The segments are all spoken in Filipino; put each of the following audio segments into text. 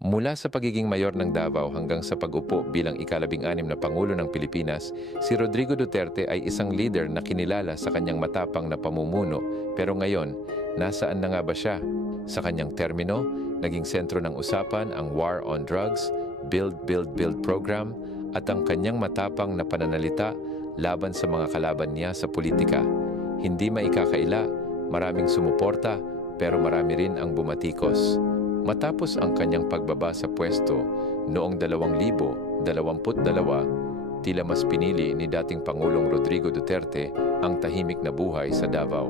Mula sa pagiging mayor ng Davao hanggang sa pag-upo bilang ika-16 na Pangulo ng Pilipinas, si Rodrigo Duterte ay isang leader na kinilala sa kanyang matapang na pamumuno. Pero ngayon, nasaan na nga ba siya? Sa kanyang termino, naging sentro ng usapan ang War on Drugs, Build, Build, Build program at ang kanyang matapang na pananalita laban sa mga kalaban niya sa politika. Hindi maikakaila, maraming sumuporta, pero marami rin ang bumatikos. Matapos ang kanyang pagbaba sa pwesto noong 2022, tila mas pinili ni dating Pangulong Rodrigo Duterte ang tahimik na buhay sa Davao.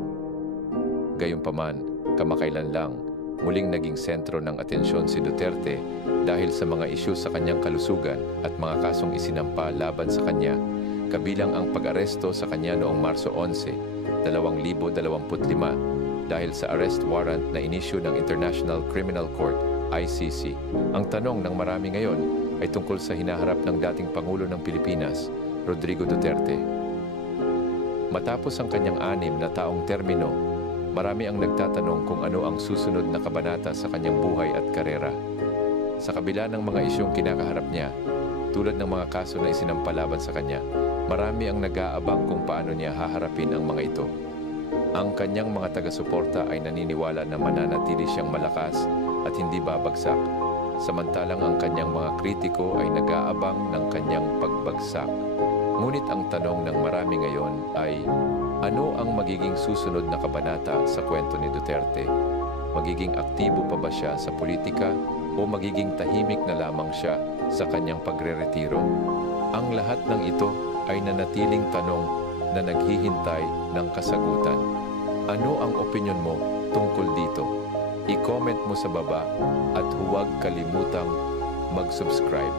Gayunpaman, kamakailan lang, muling naging sentro ng atensyon si Duterte dahil sa mga isyu sa kanyang kalusugan at mga kasong isinampa laban sa kanya, kabilang ang pag-aresto sa kanya noong Marso 11, 2025, dahil sa arrest warrant na inisyu ng International Criminal Court, ICC. Ang tanong ng marami ngayon ay tungkol sa hinaharap ng dating Pangulo ng Pilipinas, Rodrigo Duterte. Matapos ang kanyang 6 na taong termino, marami ang nagtatanong kung ano ang susunod na kabanata sa kanyang buhay at karera. Sa kabila ng mga isyong kinakaharap niya, tulad ng mga kaso na isinampalaban sa kanya, marami ang nag-aabang kung paano niya haharapin ang mga ito. Ang kanyang mga taga-suporta ay naniniwala na mananatili siyang malakas at hindi babagsak, samantalang ang kanyang mga kritiko ay nag-aabang ng kanyang pagbagsak. Ngunit ang tanong ng marami ngayon ay, ano ang magiging susunod na kabanata sa kwento ni Duterte? Magiging aktibo pa ba siya sa politika o magiging tahimik na lamang siya sa kanyang pagre-retiro? Ang lahat ng ito ay nanatiling tanong na naghihintay ng kasagutan. Ano ang opinyon mo tungkol dito? I-comment mo sa baba at huwag kalimutang mag-subscribe.